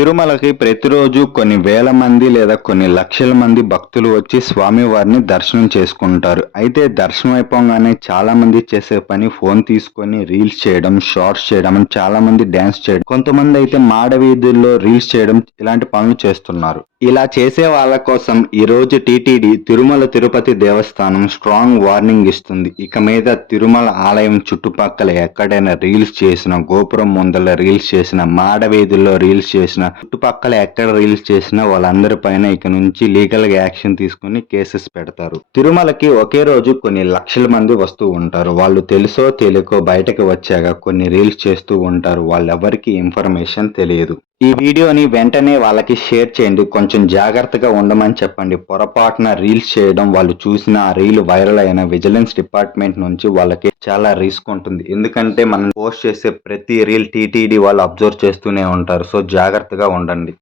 తిరుమలకి ప్రతిరోజు కొన్ని వేల మంది లేదా కొన్ని లక్షల మంది భక్తులు వచ్చి స్వామివారిని దర్శనం చేసుకుంటారు. అయితే దర్శనం అయిపోగానే చాలా మంది చేసే పని ఫోన్ తీసుకొని రీల్స్ చేయడం, షార్ట్స్ చేయడం, చాలా మంది డ్యాన్స్ చేయడం, కొంతమంది అయితే మాడ వీధుల్లో రీల్స్ చేయడం ఇలాంటి పనులు చేస్తున్నారు. ఇలా చేసే వాళ్ళ కోసం ఈరోజు టీటీడీ తిరుమల తిరుపతి దేవస్థానం స్ట్రాంగ్ వార్నింగ్ ఇస్తుంది. ఇక మీద తిరుమల ఆలయం చుట్టుపక్కల ఎక్కడైనా రీల్స్ చేసిన, గోపురం ముందల రీల్స్ చేసిన, మాడ వీధుల్లో రీల్స్ చేసిన, చుట్టుపక్కల ఎక్కడ రీల్స్ చేసినా వాళ్ళందరి పైన ఇక నుంచి లీగల్ గా యాక్షన్ తీసుకుని కేసెస్ పెడతారు. తిరుమలకి ఒకే రోజు కొన్ని లక్షల మంది వస్తూ ఉంటారు. వాళ్ళు తెలుసో తెలియకో బయటకు వచ్చాక కొన్ని రీల్స్ చేస్తూ ఉంటారు. వాళ్ళెవరికి ఇన్ఫర్మేషన్ తెలియదు. ఈ వీడియోని వెంటనే వాళ్ళకి షేర్ చేయండి. కొంచెం జాగ్రత్తగా ఉండమని చెప్పండి. పొరపాటున రీల్స్ చేయడం, వాళ్ళు చూసిన ఆ రీల్ వైరల్ అయిన విజిలెన్స్ డిపార్ట్మెంట్ నుంచి వాళ్ళకి చాలా రిస్క్ ఉంటుంది. ఎందుకంటే మనం పోస్ట్ చేసే ప్రతి రీల్ టీటీడీ వాళ్ళు అబ్జర్వ్ చేస్తూనే ఉంటారు. సో జాగ్రత్తగా ఉండండి.